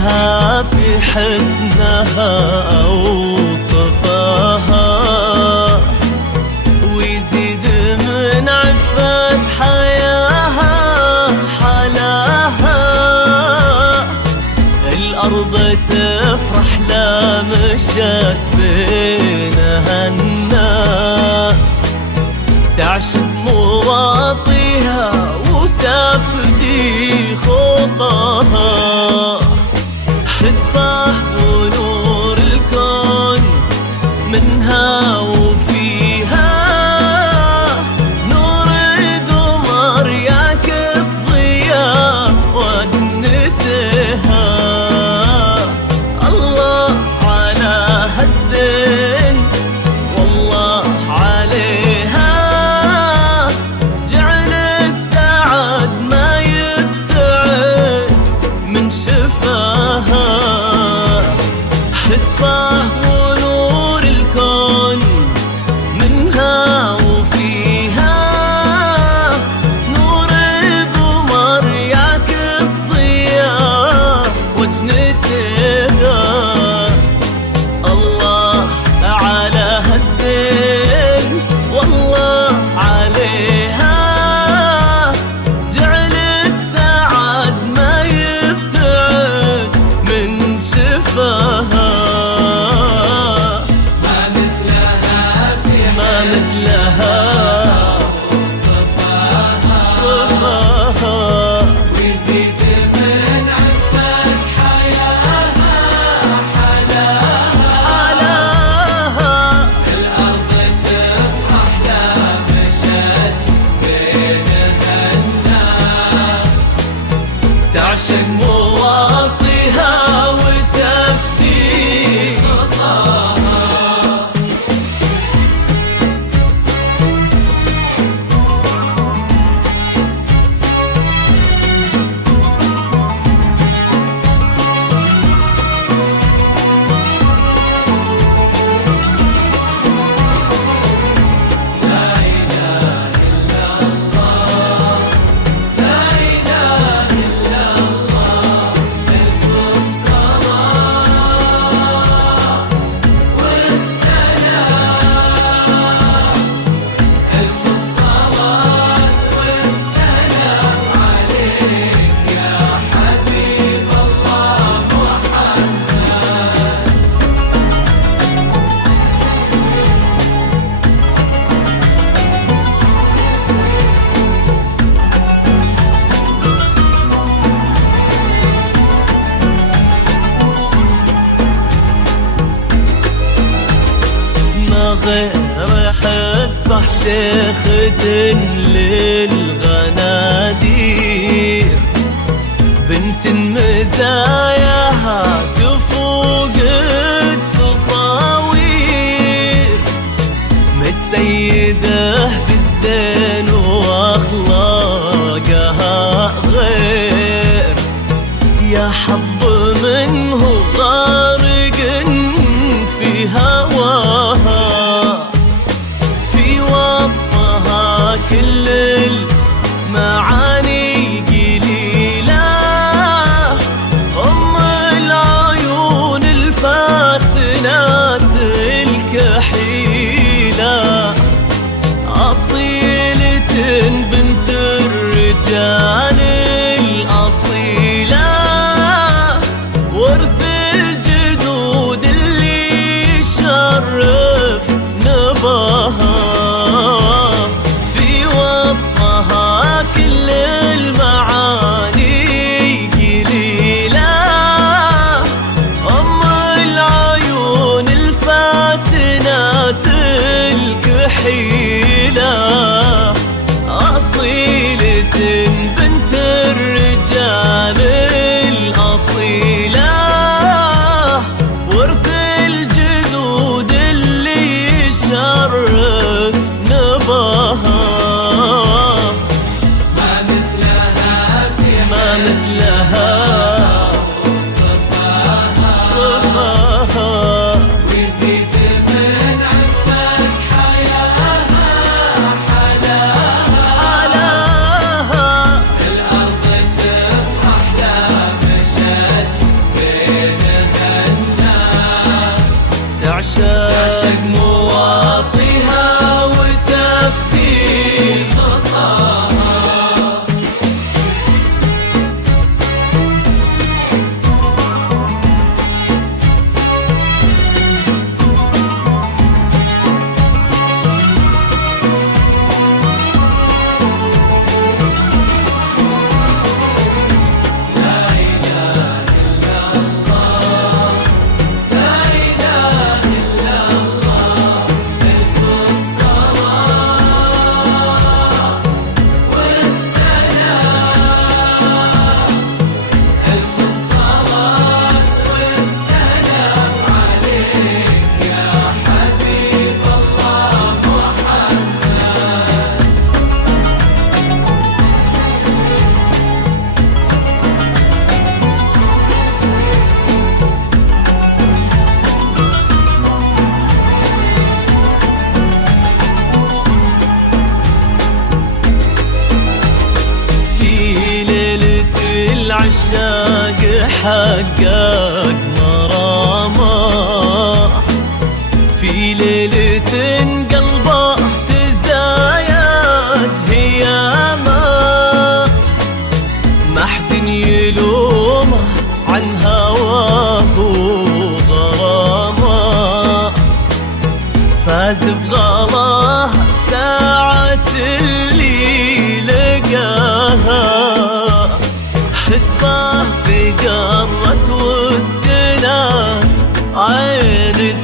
مثلها في حسنها أوصفها، ويزيد من عفة حياها حلاها. الأرض تفرح لا مشت بينها الناس، تعشق مواطيها وتفدي خطاها. حصة ونور الكون منها وفيها، نور قمر يعكس ضياء وجنتها. الله على هالزين والله عليها، جعل السعد ما يبتعد من شفاها. حصة ونور الكون منها وفيها، نور قمر يعكس ضياء وجنتها. الله على هالزين والله عليها، جعل السعد ما يبتعد من شفاها. ما مثلها صفاها، ويزيد من عفة حياها حلاها. الأرض تفرح لا مشت بينها الناس، تعشق مواطيها وتفدي خطاها. غير حصة شيخة للغنادير، بنت مزاياها تفوق التصاوير، متسيدة بالزين واخلاقها غير. يا حظ منه غارق في هواها، في وصفها كل المعاني قليلة. أم العيون الفاتنات الكحيلة، أصيلة بنت الرجال الأصيلة، ورث الجدود اللي يشرف نباها. في وصفها كل المعاني قليلة، أم العيون الفاتنات الكحيلة، أصيلة بنت الرجال الأصيلة، ورث الجدود اللي يشرف نباها. ما مثلها في ما مثلها صفاها، ويزيد من عفة حياها عشاق حقق مرامه في ليلة قلبه تزايد هيامه ما حد يلومه عن هواه وغرامه فاز بغلاه ساعة اللي لقاها حصاص تقرت وسكنت عين